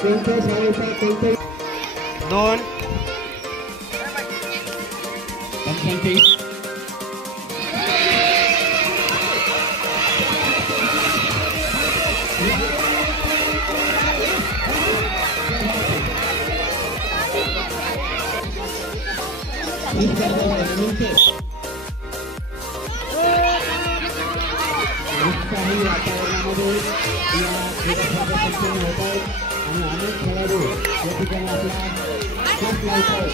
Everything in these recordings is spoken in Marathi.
दोन उत्साही वातावरणामध्ये या क्रीडा संपन्न होत आहेत आणि अनेक खेळाडू या ठिकाणी आपला शॉट लावत आहेत.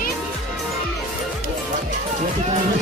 या ठिकाणी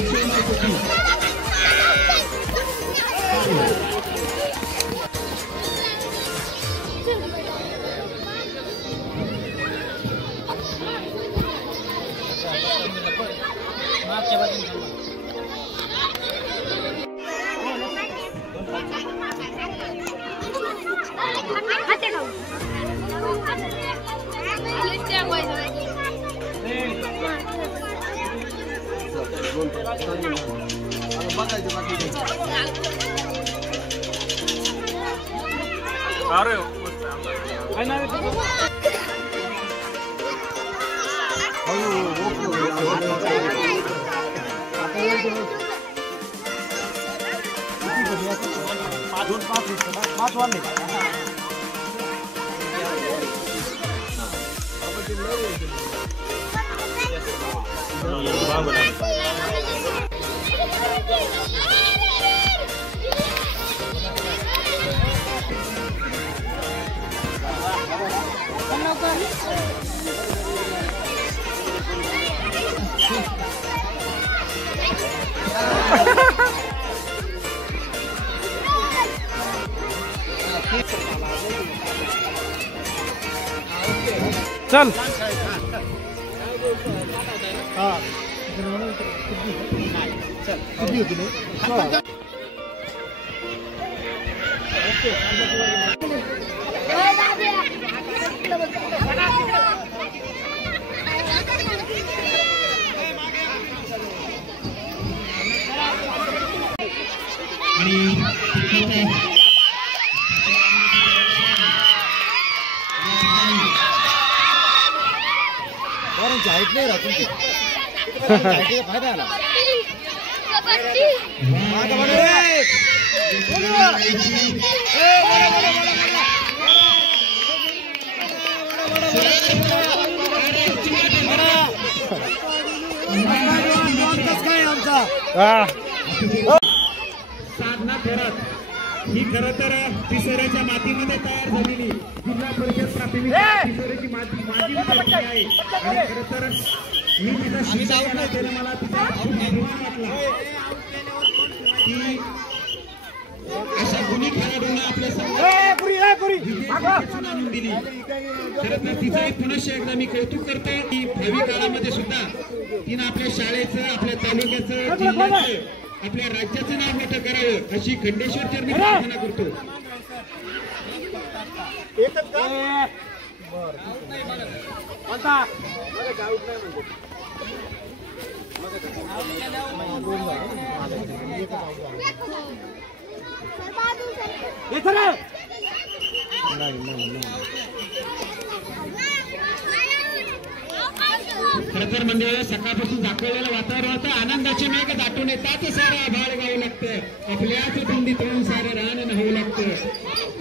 चल फायदा आला साधना थोरात ही खरं तर पिसोऱ्याच्या मातीमध्ये तयार झालेली जिल्हा परिषद प्राथमिक पिसोऱ्याची माती आहे. आणि खरं तर मी तिथं शिकायला केलं, मला तिचा अभिमान वाटला की अशा गुणी खेळाडूंना आपल्या संघाने दिली. खरं तर तिचं पुनश्च एकदा मी कौतुक करतो की भावी काळामध्ये सुद्धा तिनं आपल्या शाळेचं, आपल्या तालुक्याचं, जिल्ह्याचं, आपल्या राज्याचं नाव मोठं करावं अशी खंडेश्वर चरणी प्रार्थना करतो. खरं तर म्हणजे सकाळपासून दाखवलेलं वातावरण होतं, आनंदाचे मेघ दाटून येतात, सारं आभाळ गावं लागतं, आपल्याच तोंडीतून सारं रान न्हावं लागतं.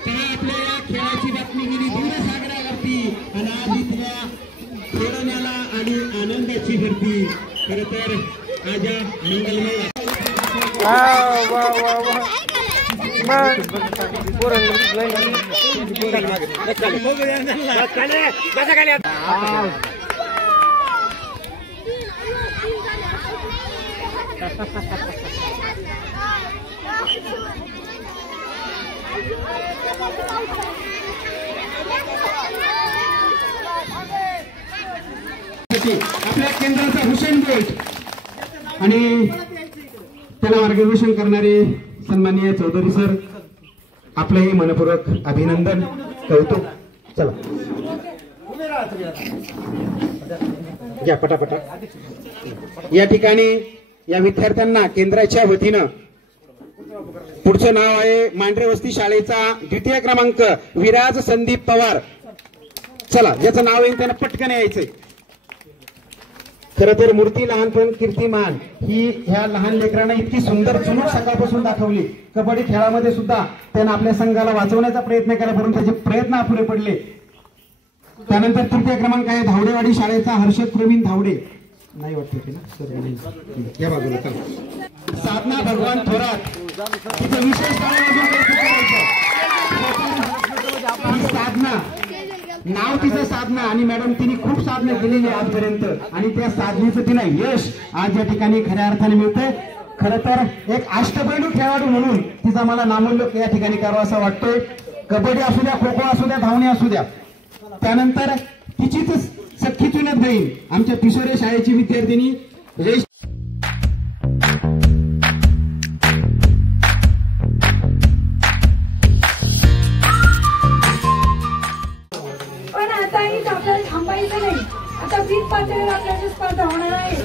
तेव्हा आपल्या या खेळाची बातमी गेली दूरसागरावरती आणि आज इथल्या खेळण्याला आणि आनंदाची भरती. खरं तर आज या मंगलमय आपल्या केंद्राचा हुसेन बोल्ट आणि त्याला मार्गदर्शन करणारे सन्माननीय चौधरी सर, आपलंही मनपूर्वक अभिनंदन, कौतुक. चला घ्या पटापटा. या ठिकाणी या विद्यार्थ्यांना केंद्राच्या वतीनं पुढचं नाव आहे मांढरे वस्ती शाळेचा द्वितीय क्रमांक विराज संदीप पवार. चला, ज्याचं नाव येईल त्यांना पटकन यायचंय. खरं तर मूर्ती लहानपण कीर्तिमान ही ह्या लहान लेकरांना इतकी सुंदर चुणूक सकाळपासून दाखवली. कबड्डी खेळामध्ये सुद्धा त्यानं आपल्या संघाला वाचवण्याचा प्रयत्न केला, परंतु त्याचे प्रयत्न अपुरे पडले. त्यानंतर तृतीय क्रमांक आहे धावडेवाडी शाळेचा हर्षद प्रवीण धावडे. नाही वाटतं ना सर, या बाजूला साधना भगवान थोरात. तिचं विशेष साधना, नाव तिचं साधना, आणि मॅडम तिने खूप साधना केलेली आजपर्यंत, आणि त्या साधनेचं तिला यश आज या ठिकाणी खऱ्या अर्थाने मिळतंय. खरं तर एक अष्टपैलू खेळाडू म्हणून तिचा मला नामोल्लेख या ठिकाणी करावा असा वाटतोय. कबड्डी असू द्या, खो खो असू द्या, धावणे असू द्या. त्यानंतर तिचीच सख्खी चुलत बहीण आमच्या पिसोरे शाळेची विद्यार्थिनी रेश. पण आताही आपल्याला थांबायचं नाही. आता 20 पातळीवर आपल्याची स्पर्धा होणार आहे.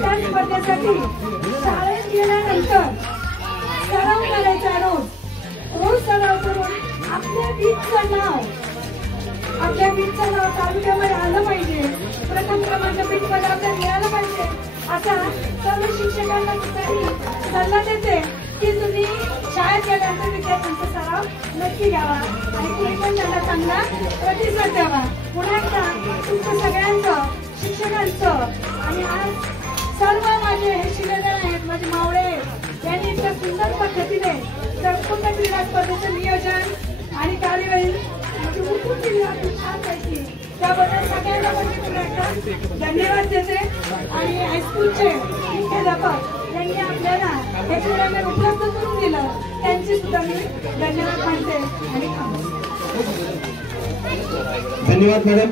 त्या स्पर्धेसाठी शाळेत गेल्यानंतर सराव करायचा. रोज सराव करून आपल्या बीटचं नाव तालुक्यामध्ये आलं पाहिजे. प्रथम क्रमांक बीट मध्ये आपल्याला मिळालं पाहिजे. आता सर्व शिक्षकांना सल्ला देते की तुम्ही शाळेत गेल्यानंतर विद्यार्थ्यांचा सराव नक्की घ्यावा आणि तुम्ही पण त्यांना चांगला प्रतिसाद द्यावा. पुन्हा एकदा तुमचं सगळ्यांचं, शिक्षकांचं आणि आज सर्व माझे हे शिलेदार आहेत, माझे मावळे यांनी इतक्या सुंदर पद्धतीने संपूर्ण क्रीडा स्पर्धेचं नियोजन आणि कार्यवाही त्याबद्दल सगळ्यांना धन्यवाद देते. आणि हायस्कूलचे मुख्याध्यापक यांनी आपल्याला हे टुर्नामेंट उपलब्ध करून दिलं, त्यांची सुद्धा मी धन्यवाद मानते आणि धन्यवाद मॅडम.